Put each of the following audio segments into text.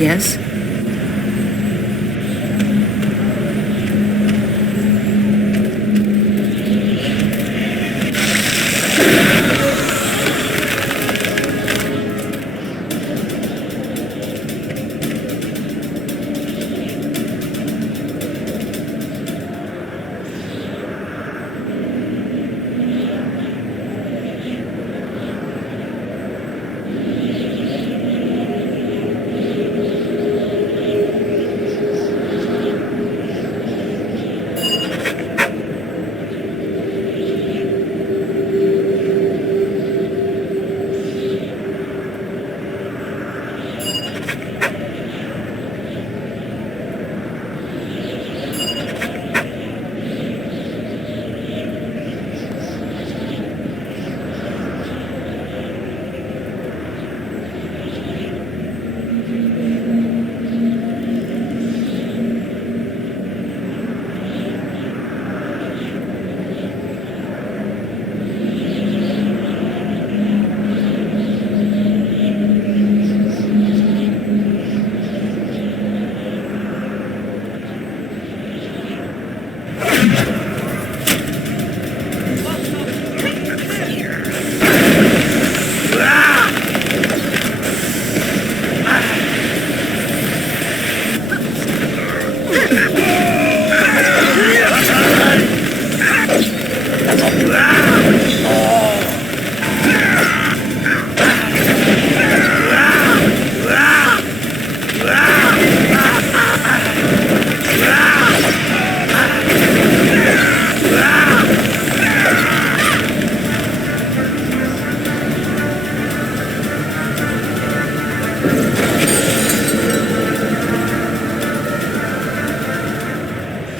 Yes?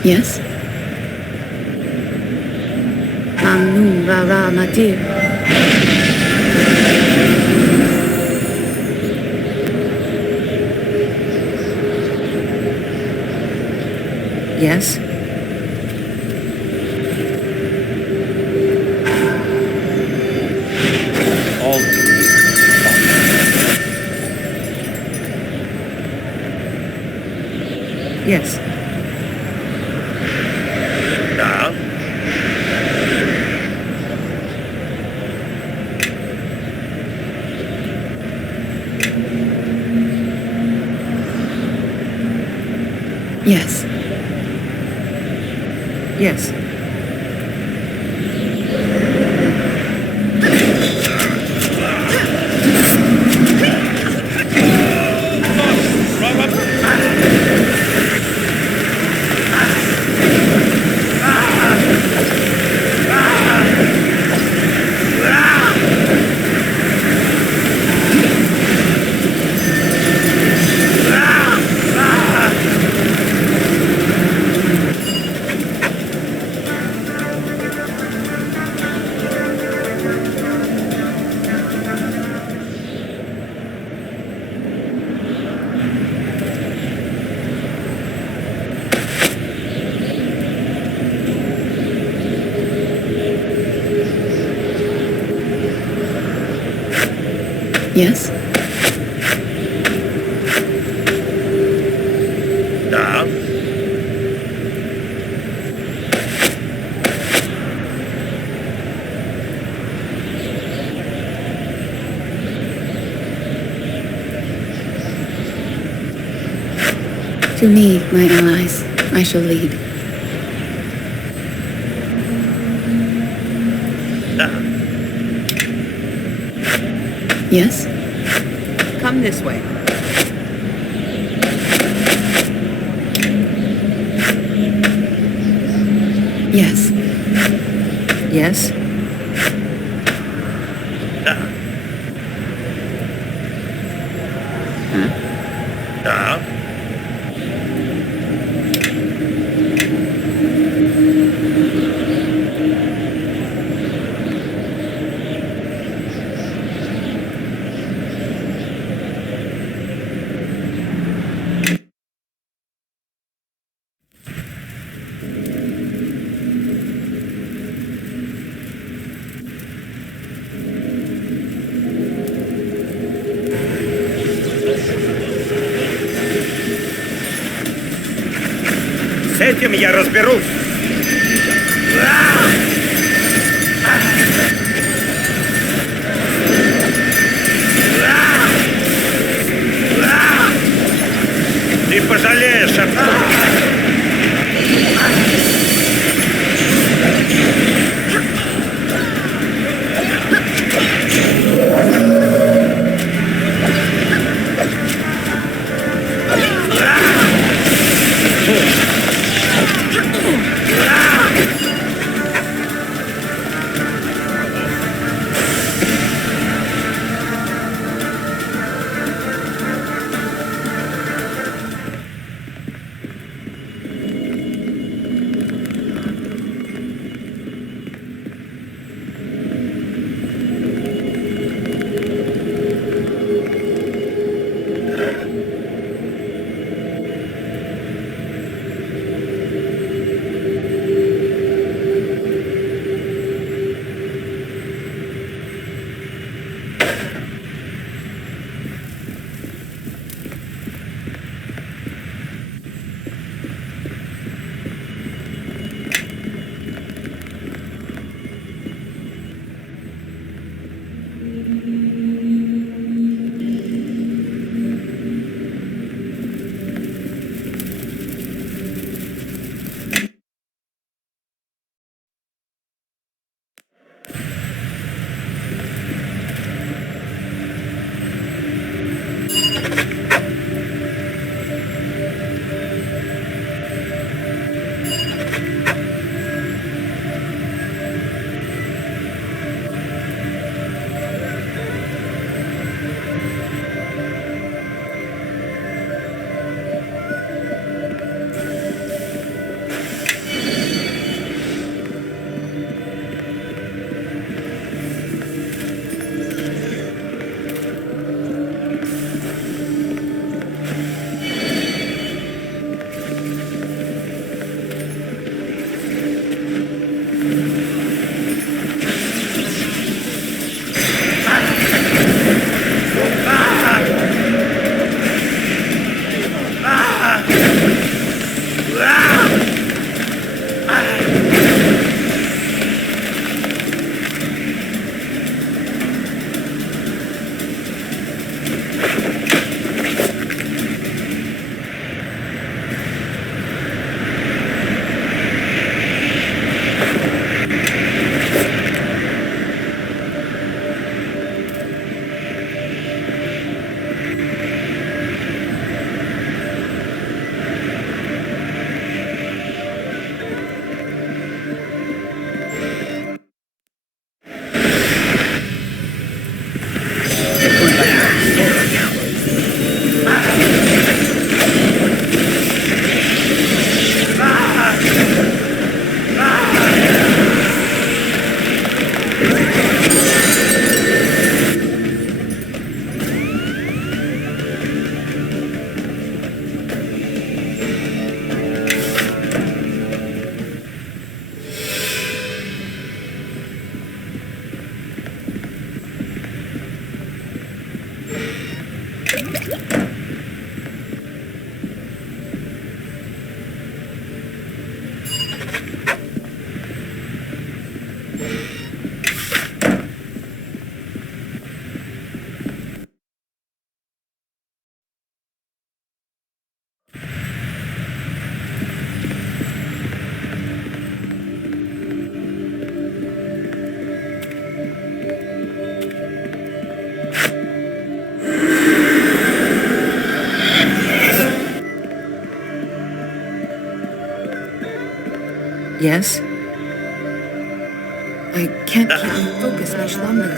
Yes? Madir. Yes? Yes. Yes. Yes. Yes? Да. To me, my allies, I shall lead. Да. Yes? Come this way. Yes. Yes? Да. Да. этим я разберусь. Ты пожалеешь об этом. Yes? I can't keep in focus much longer.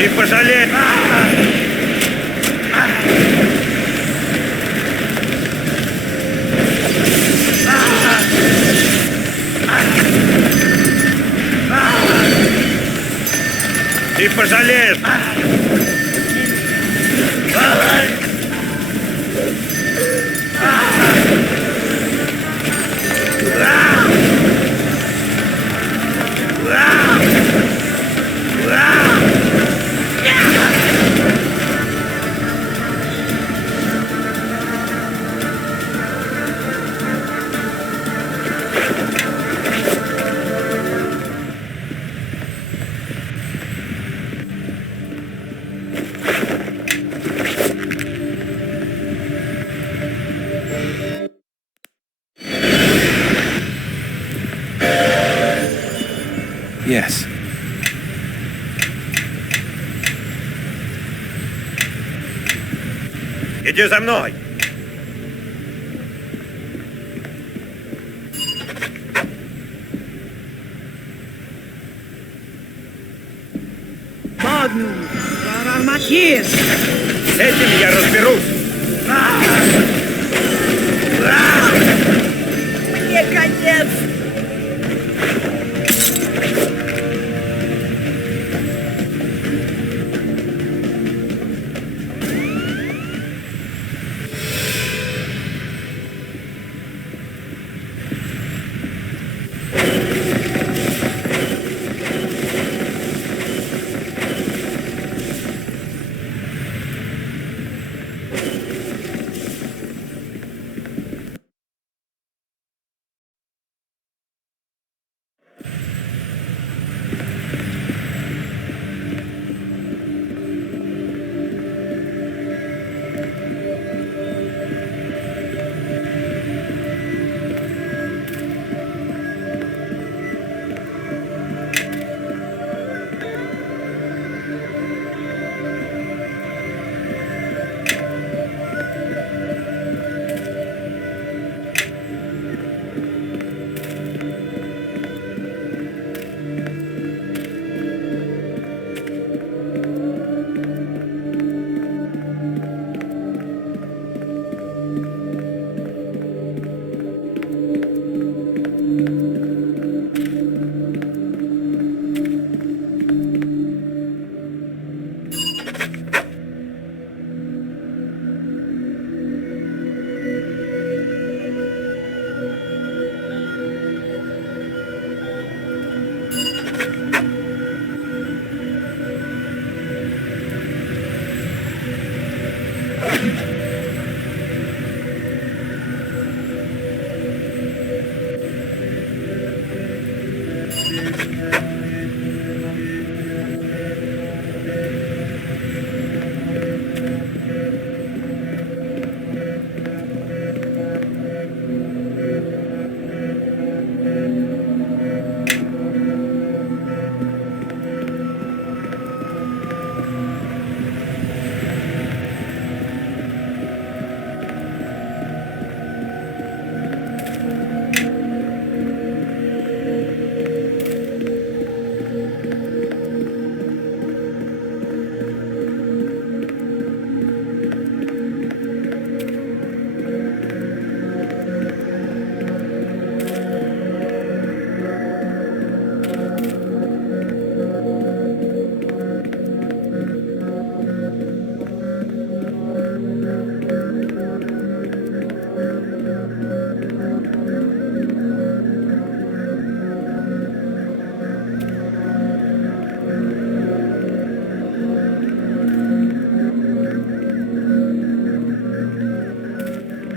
Ты пожалеешь. Ты пожалеешь. Yes. Иди за мной. С этим я разберусь. Мне конец!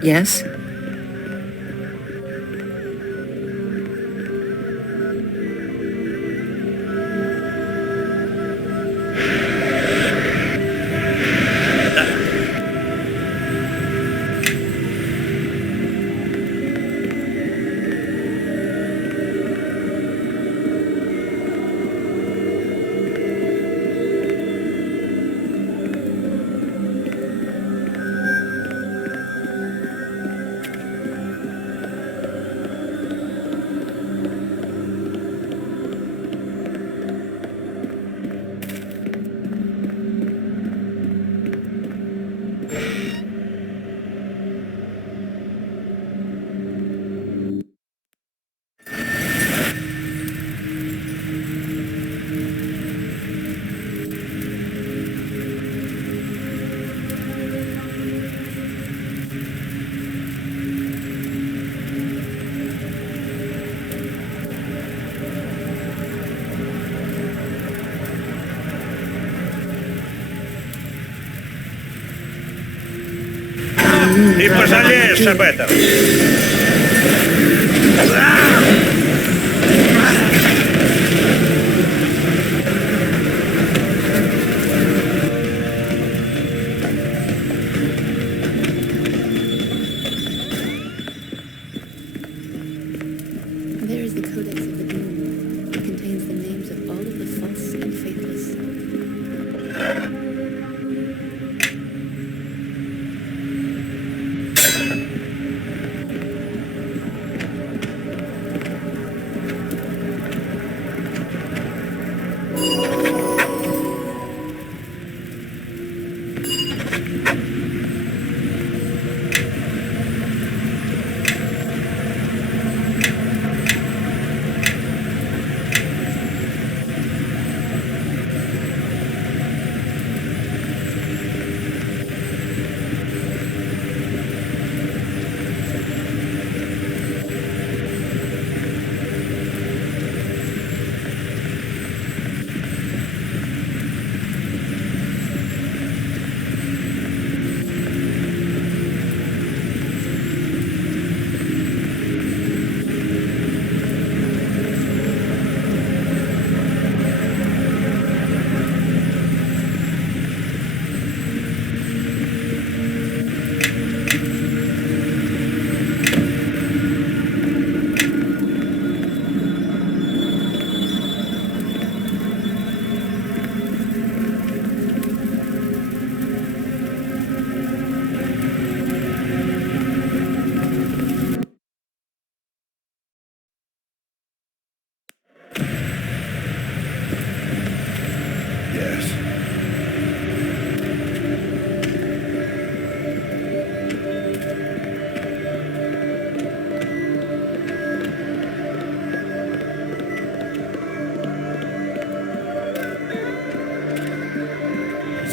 Yes? Ты пожалеешь об этом. There is the Codex of the Doom. It contains the names of all of the false and faithless.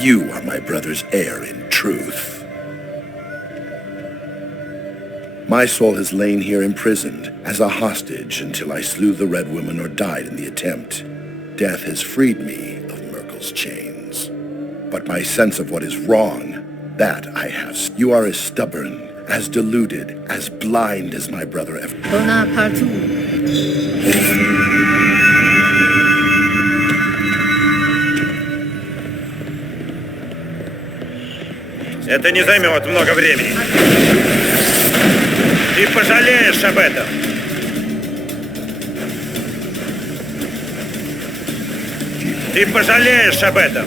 You are my brother's heir in truth. My soul has lain here imprisoned as a hostage until I slew the Red Woman or died in the attempt. Death has freed me of Merkel's chains. But my sense of what is wrong, that I have. You are as stubborn, as deluded, as blind as my brother ever. Bonaparte. Это не займет много времени. Ты пожалеешь об этом. Ты пожалеешь об этом.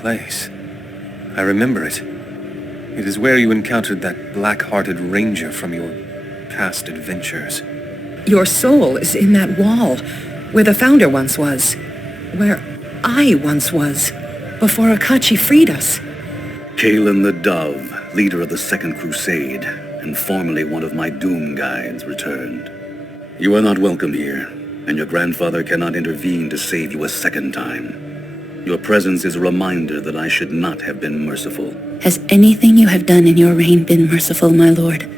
place. I remember it. It is where you encountered that black-hearted ranger from your past adventures. Your soul is in that wall, where the founder once was. Where I once was, before Akachi freed us. Kalen the Dove, leader of the Second Crusade, and formerly one of my Doom Guides, returned. You are not welcome here, and your grandfather cannot intervene to save you a second time. Your presence is a reminder that I should not have been merciful. Has anything you have done in your reign been merciful, my lord?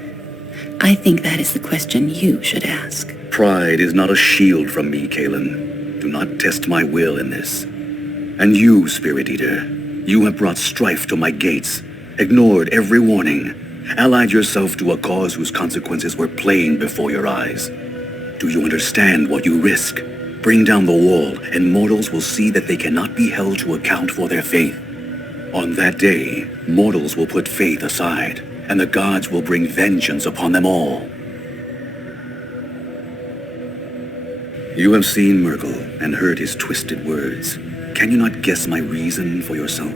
I think that is the question you should ask. Pride is not a shield from me, Kalen. Do not test my will in this. And you, Spirit Eater, you have brought strife to my gates, ignored every warning, allied yourself to a cause whose consequences were plain before your eyes. Do you understand what you risk? Bring down the wall, and mortals will see that they cannot be held to account for their faith. On that day, mortals will put faith aside, and the gods will bring vengeance upon them all. You have seen Merkel and heard his twisted words. Can you not guess my reason for yourself?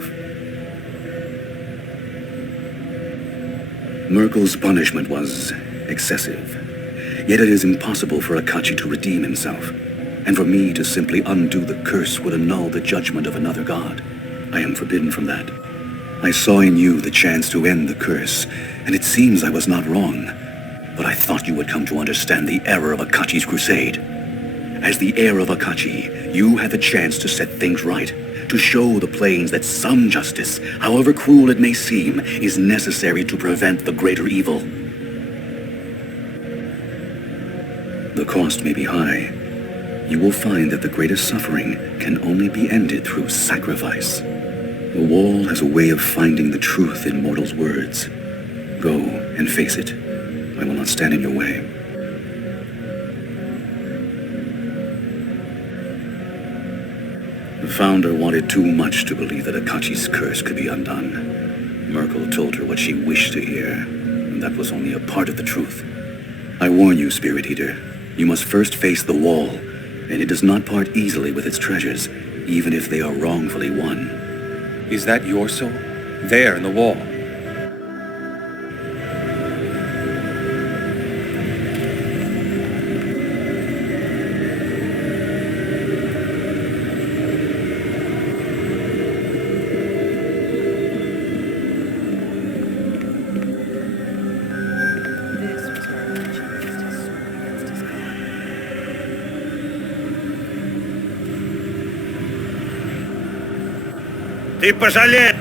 Merkel's punishment was excessive. Yet it is impossible for Akachi to redeem himself, and for me to simply undo the curse would annul the judgment of another god. I am forbidden from that. I saw in you the chance to end the curse, and it seems I was not wrong. But I thought you would come to understand the error of Akachi's crusade. As the heir of Akachi, you had the chance to set things right, to show the planes that some justice, however cruel it may seem, is necessary to prevent the greater evil. The cost may be high. You will find that the greatest suffering can only be ended through sacrifice. The wall has a way of finding the truth in mortals' words. Go and face it. I will not stand in your way. The founder wanted too much to believe that Akachi's curse could be undone. Merkel told her what she wished to hear, and that was only a part of the truth. I warn you, Spirit Eater, you must first face the wall, and it does not part easily with its treasures, even if they are wrongfully won. Is that your soul? There in the wall? Ты пожалеешь!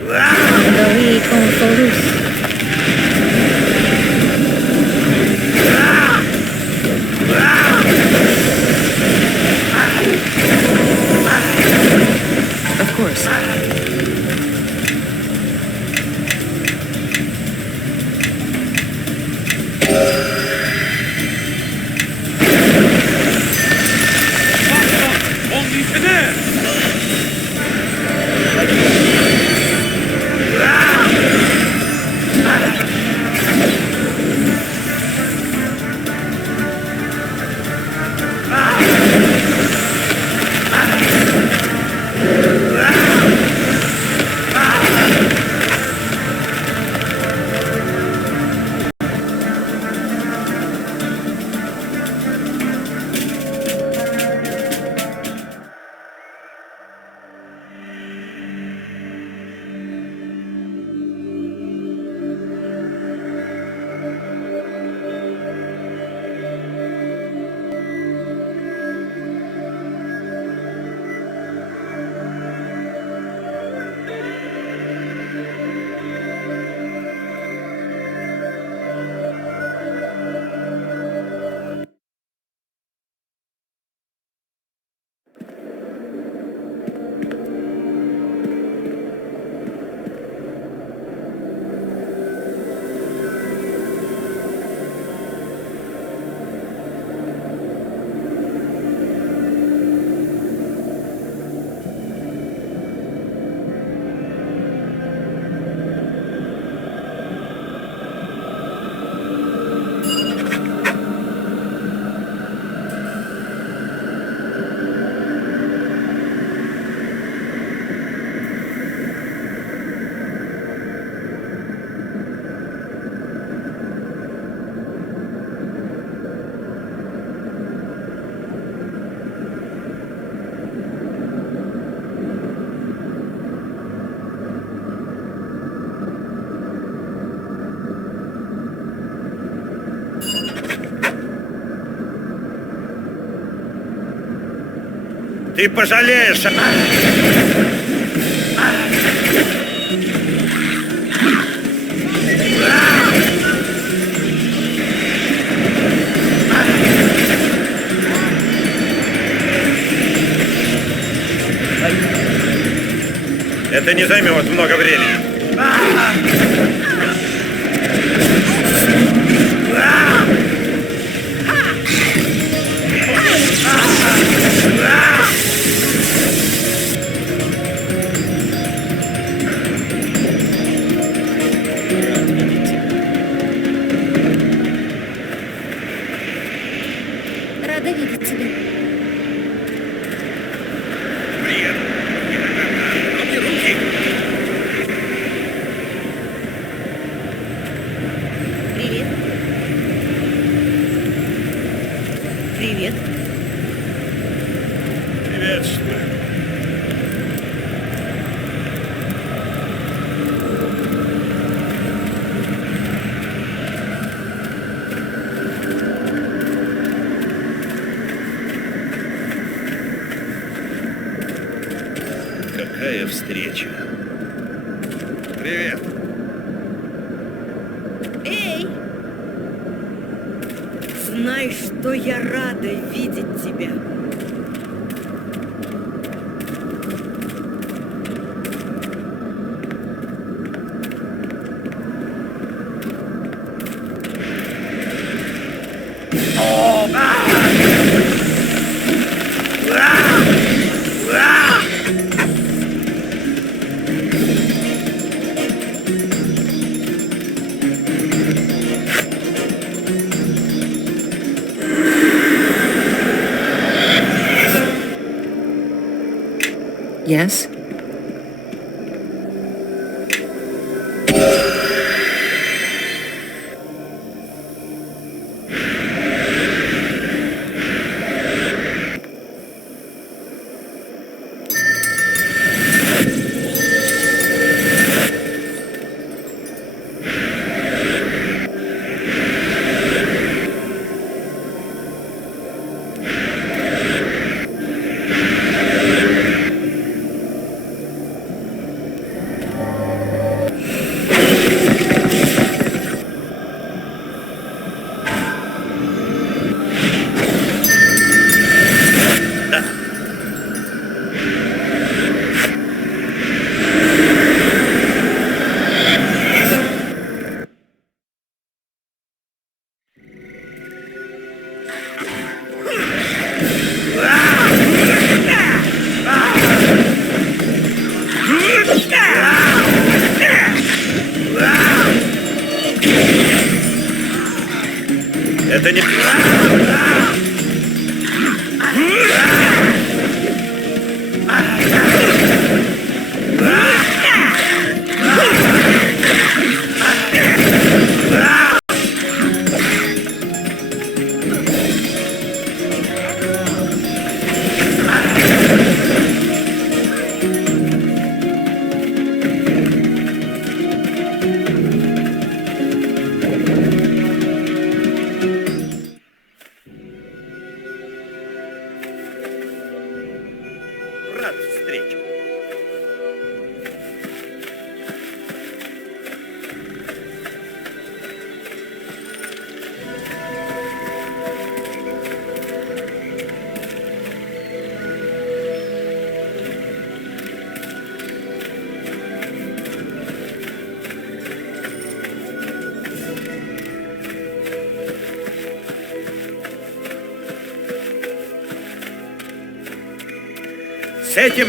Of course. Ты пожалеешь. Это не займет много времени. Рада видеть тебя. Привет. Привет. Приветствую. Какая встреча. Привет. Эй! Знай, что я рада видеть тебя. Yes? Это не... Рад встрече. С этим...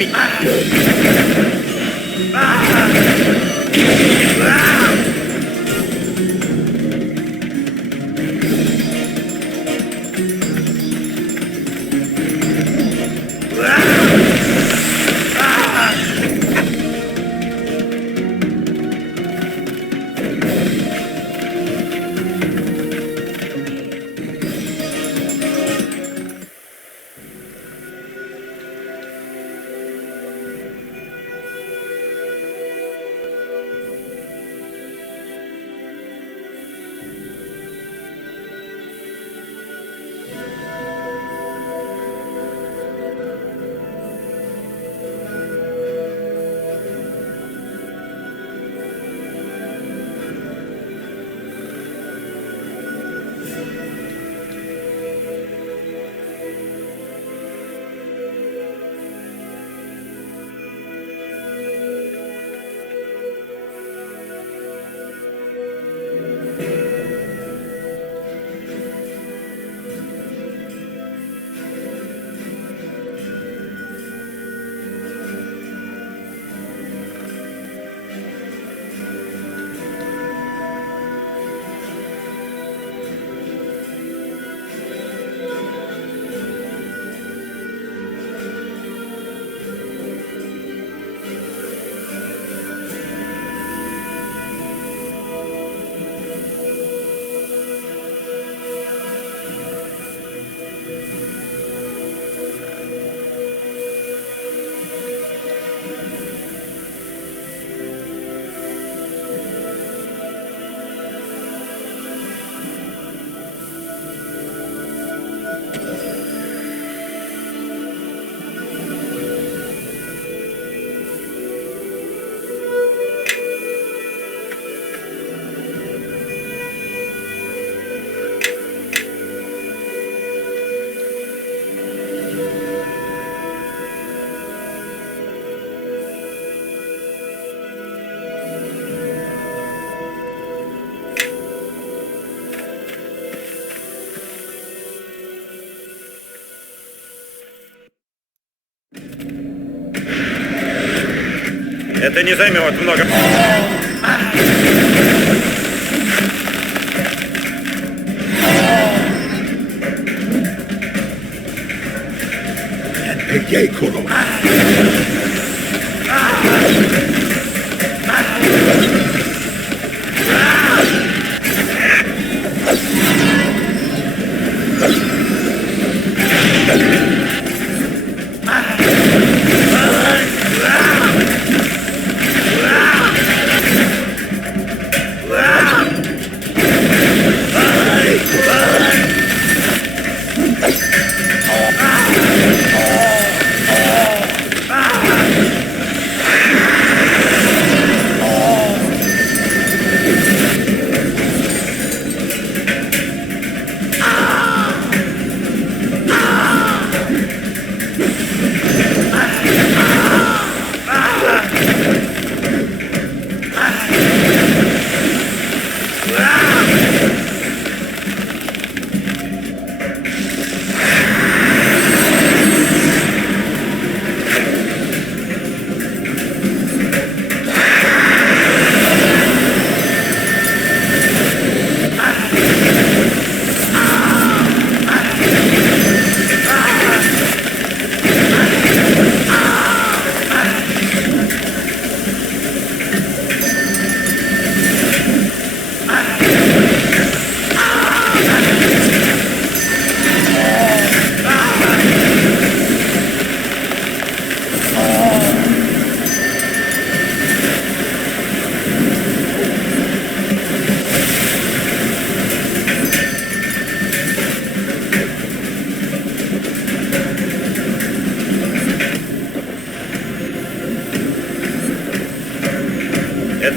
Это не займет много...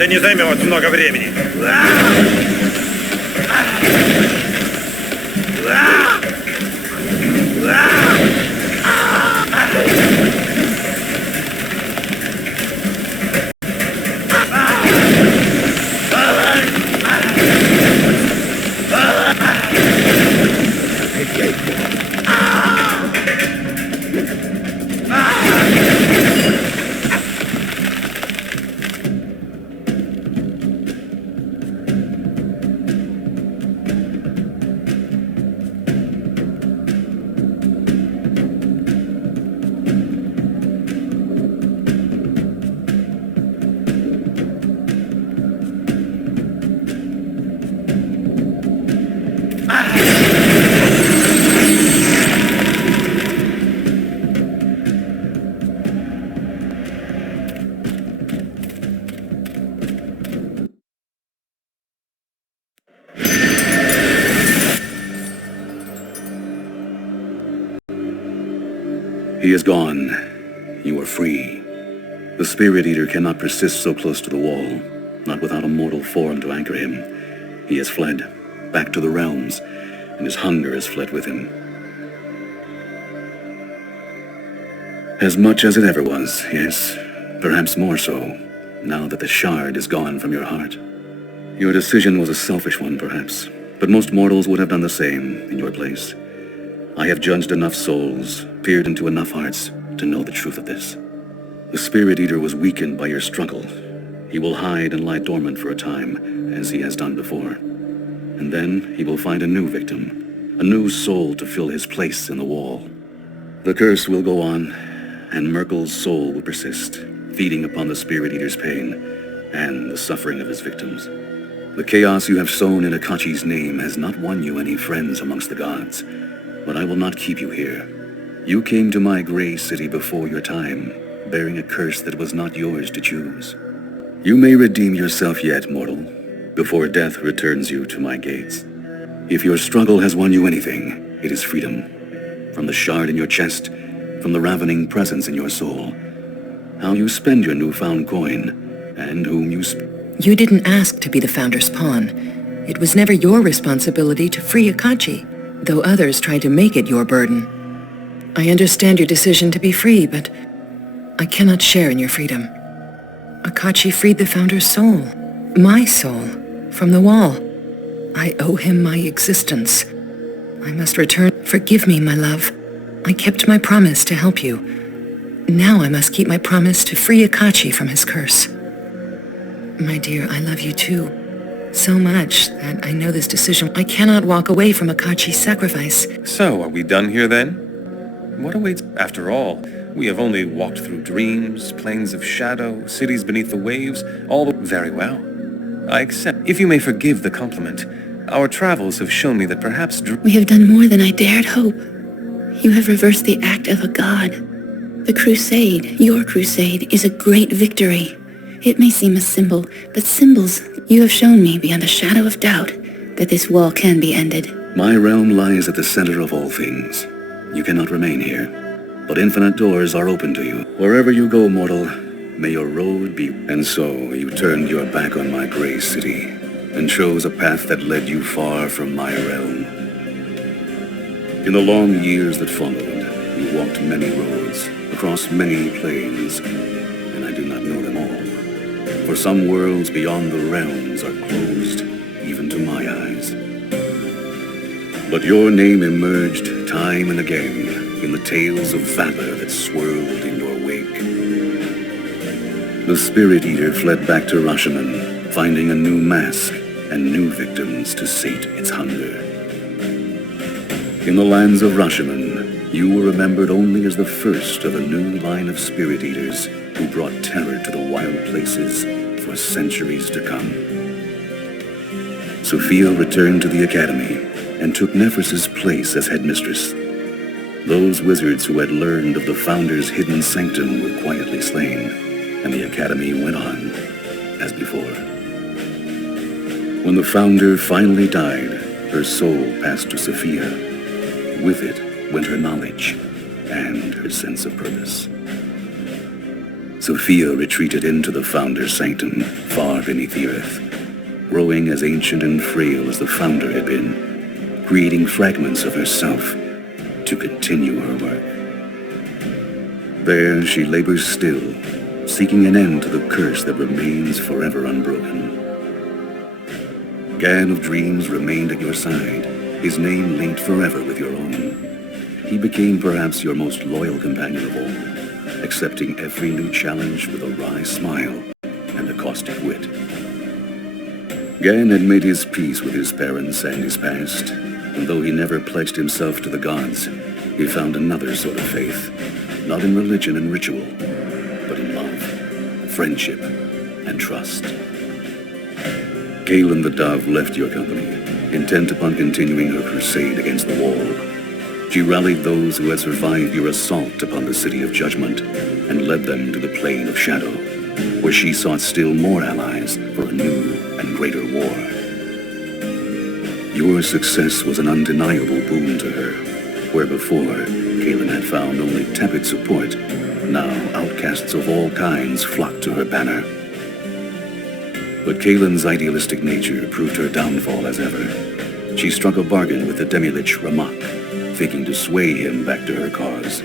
Это не займет много времени. He is gone. You are free. The Spirit Eater cannot persist so close to the wall, not without a mortal form to anchor him. He has fled, back to the realms, and his hunger has fled with him. As much as it ever was, yes, perhaps more so, now that the shard is gone from your heart. Your decision was a selfish one, perhaps, but most mortals would have done the same in your place. I have judged enough souls, peered into enough hearts, to know the truth of this. The Spirit Eater was weakened by your struggle. He will hide and lie dormant for a time, as he has done before. And then he will find a new victim, a new soul to fill his place in the wall. The curse will go on, and Merkel's soul will persist, feeding upon the Spirit Eater's pain and the suffering of his victims. The chaos you have sown in Akachi's name has not won you any friends amongst the gods, but I will not keep you here. You came to my gray city before your time, bearing a curse that was not yours to choose. You may redeem yourself yet, mortal, before death returns you to my gates. If your struggle has won you anything, it is freedom. From the shard in your chest, from the ravening presence in your soul. How you spend your newfound coin, and whom you You didn't ask to be the Founder's pawn. It was never your responsibility to free Akachi, though others tried to make it your burden. I understand your decision to be free, but I cannot share in your freedom. Akachi freed the Founder's soul, my soul, from the wall. I owe him my existence. I must return. Forgive me, my love. I kept my promise to help you. Now I must keep my promise to free Akachi from his curse. My dear, I love you too. So much that I know this decision. I cannot walk away from Akachi's sacrifice. So, are we done here then? What awaits? After all, we have only walked through dreams, plains of shadow, cities beneath the waves, all very well. I accept, if you may forgive the compliment. Our travels have shown me that perhaps... We have done more than I dared hope. You have reversed the act of a god. The crusade, your crusade, is a great victory. It may seem a symbol, but symbols, you have shown me beyond a shadow of doubt that this war can be ended. My realm lies at the center of all things. You cannot remain here, but infinite doors are open to you. Wherever you go, mortal, may your road be... And so you turned your back on my gray city and chose a path that led you far from my realm. In the long years that followed, you walked many roads, across many plains, and I do not know them all. For some worlds beyond the realms are closed, even to my eyes. But your name emerged time and again in the tales of valor that swirled in your wake. The Spirit Eater fled back to Rashomon, finding a new mask and new victims to sate its hunger. In the lands of Rashomon, you were remembered only as the first of a new line of Spirit Eaters who brought terror to the wild places for centuries to come. Sophia returned to the academy and took Nephris's place as headmistress. Those wizards who had learned of the Founder's hidden sanctum were quietly slain, and the academy went on as before. When the Founder finally died, her soul passed to Sophia. With it went her knowledge and her sense of purpose. Sophia retreated into the Founder's sanctum, far beneath the earth, growing as ancient and frail as the Founder had been, creating fragments of herself to continue her work. There she labors still, seeking an end to the curse that remains forever unbroken. Gan of Dreams remained at your side, his name linked forever with your own. He became perhaps your most loyal companion of all, accepting every new challenge with a wry smile and a caustic wit. Gan had made his peace with his parents and his past, and though he never pledged himself to the gods, he found another sort of faith, not in religion and ritual, but in love, friendship, and trust. Kaelin the Dove left your company, intent upon continuing her crusade against the wall. She rallied those who had survived your assault upon the City of Judgment and led them to the Plane of Shadow, where she sought still more allies for a new and greater war. Your success was an undeniable boon to her, where before, Kaelin had found only tepid support. Now outcasts of all kinds flocked to her banner. But Kaelin's idealistic nature proved her downfall as ever. She struck a bargain with the demi-lich Ramak, thinking to sway him back to her cause.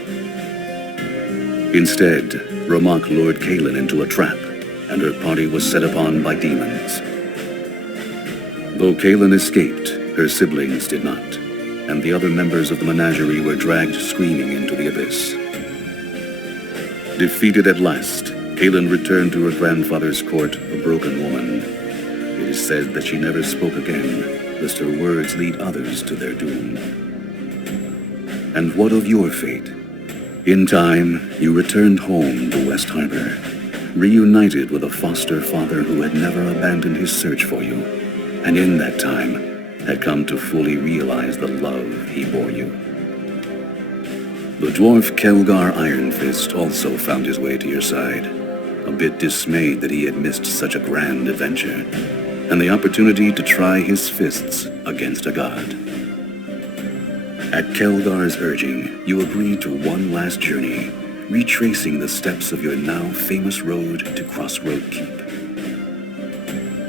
Instead, Ramak lured Kaelin into a trap, and her party was set upon by demons. Though Kaelin escaped, her siblings did not, and the other members of the menagerie were dragged screaming into the abyss. Defeated at last, Kaelin returned to her grandfather's court a broken woman. It is said that she never spoke again, lest her words lead others to their doom. And what of your fate? In time, you returned home to West Harbor, reunited with a foster father who had never abandoned his search for you, and in that time, had come to fully realize the love he bore you. The dwarf Kelgar Iron Fist also found his way to your side, a bit dismayed that he had missed such a grand adventure, and the opportunity to try his fists against a god. At Kelgar's urging, you agreed to one last journey, retracing the steps of your now famous road to Crossroad Keep.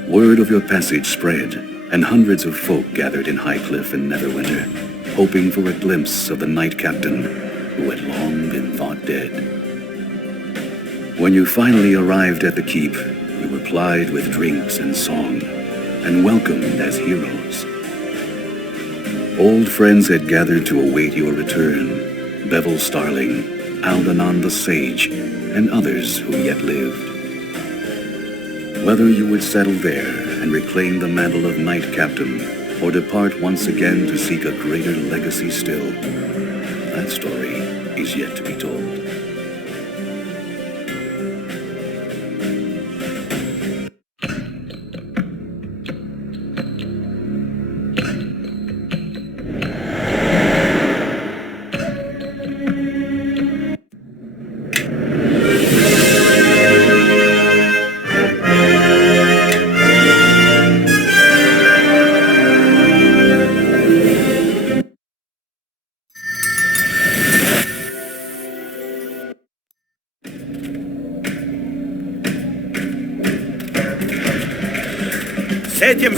Word of your passage spread, and hundreds of folk gathered in Highcliff and Neverwinter, hoping for a glimpse of the Knight Captain who had long been thought dead. When you finally arrived at the keep, you were plied with drinks and song, and welcomed as heroes. Old friends had gathered to await your return: Bevel Starling, Aldanon the Sage and others who yet lived. Whether you would settle there and reclaim the mantle of Knight Captain, or depart once again to seek a greater legacy still, that story is yet to be told. С этим...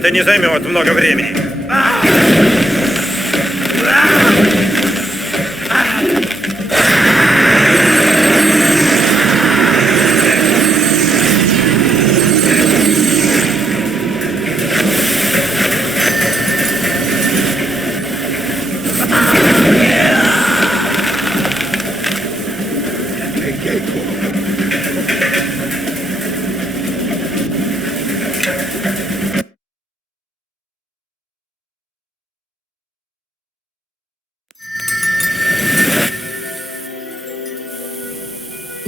Это не займет много времени.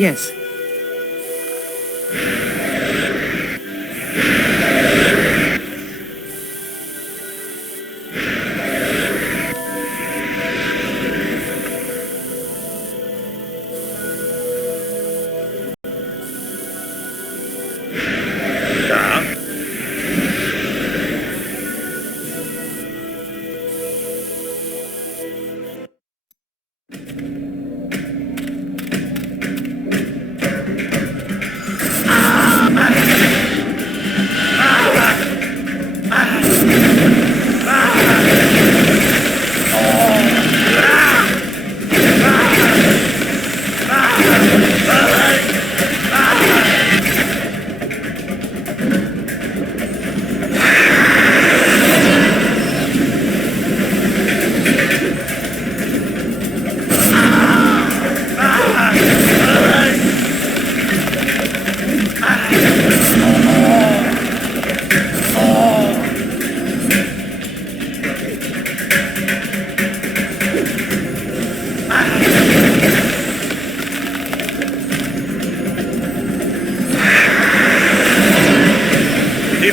Yes. Да. И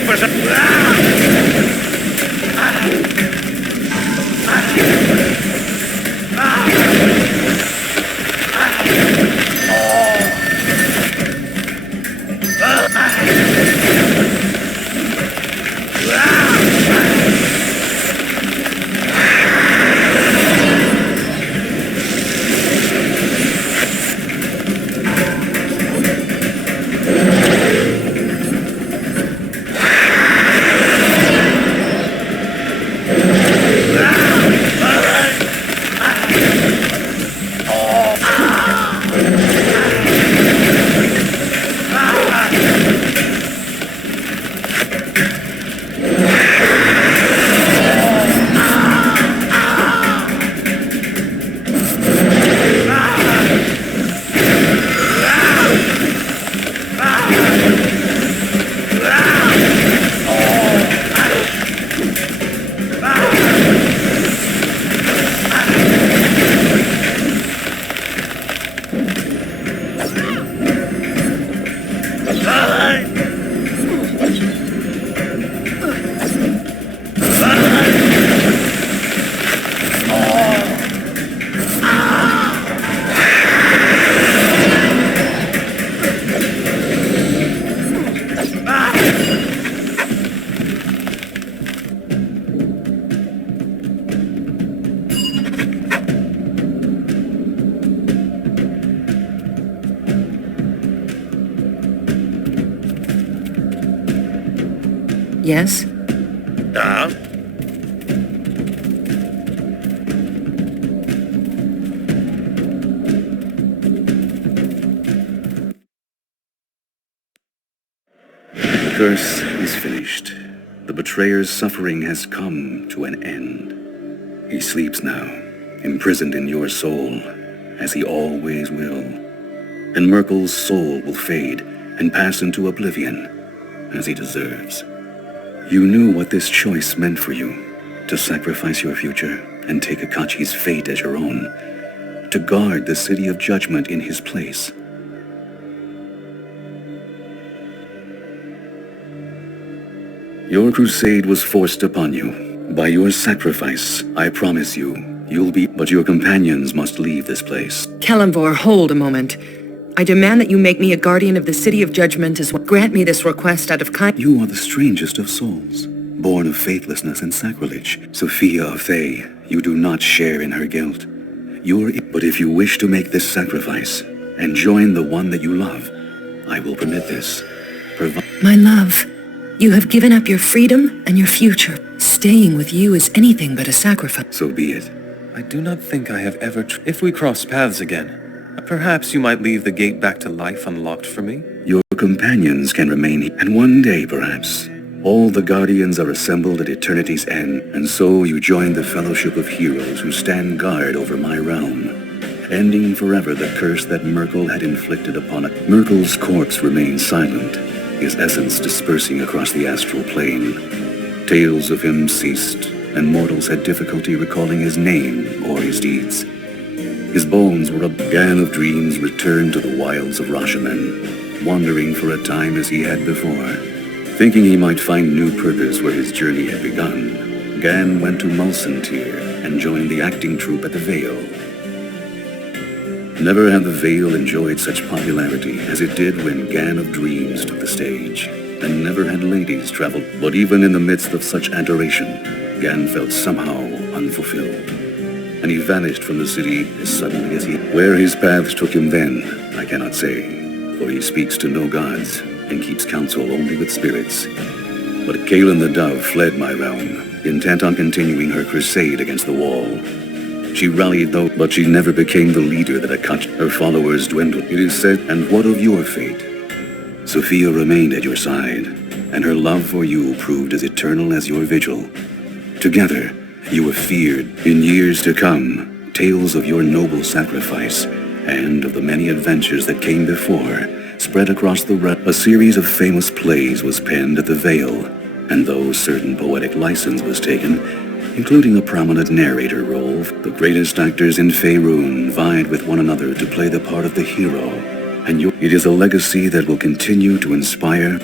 Yes? Да. The curse is finished. The betrayer's suffering has come to an end. He sleeps now, imprisoned in your soul, as he always will. And Merkel's soul will fade and pass into oblivion, as he deserves. You knew what this choice meant for you, to sacrifice your future and take Akachi's fate as your own, to guard the city of judgment in his place. Your crusade was forced upon you. By your sacrifice, I promise you, you'll be... But your companions must leave this place. Kalimvor, hold a moment. I demand that you make me a guardian of the City of Judgment as well. Grant me this request out of kind... You are the strangest of souls, born of faithlessness and sacrilege. Sophia of Thay, you do not share in her guilt. But if you wish to make this sacrifice, and join the one that you love, I will permit this. My love, You have given up your freedom and your future. Staying with you is anything but a sacrifice. So be it. I do not think I have ever... If we cross paths again, perhaps you might leave the gate back to life unlocked for me? Your companions can remain, and one day, perhaps, all the Guardians are assembled at eternity's end, and so you join the fellowship of heroes who stand guard over my realm, ending forever the curse that Merkel had inflicted upon it. Merkel's corpse remains silent, his essence dispersing across the astral plane. Tales of him ceased, and mortals had difficulty recalling his name or his deeds. His bones were a Gan of dreams returned to the wilds of Rashomon, wandering for a time as he had before. Thinking he might find new purpose where his journey had begun, Gan went to Mulsantir and joined the acting troupe at the Vale. Never had the Vale enjoyed such popularity as it did when Gan of Dreams took the stage, and never had ladies traveled. But even in the midst of such adoration, Gan felt somehow unfulfilled, and he vanished from the city as suddenly as he... Where his paths took him then, I cannot say, for he speaks to no gods and keeps counsel only with spirits. But Kaelin the Dove fled my realm, intent on continuing her crusade against the wall. She rallied though, but she never became the leader that her followers dwindled. It is said, and what of your fate? Sophia remained at your side, and her love for you proved as eternal as your vigil. Together, you were feared. In years to come, tales of your noble sacrifice and of the many adventures that came before spread across the realm. A series of famous plays was penned at the Vale, and though certain poetic license was taken, including a prominent narrator role, the greatest actors in Faerun vied with one another to play the part of the hero, and it is a legacy that will continue to inspire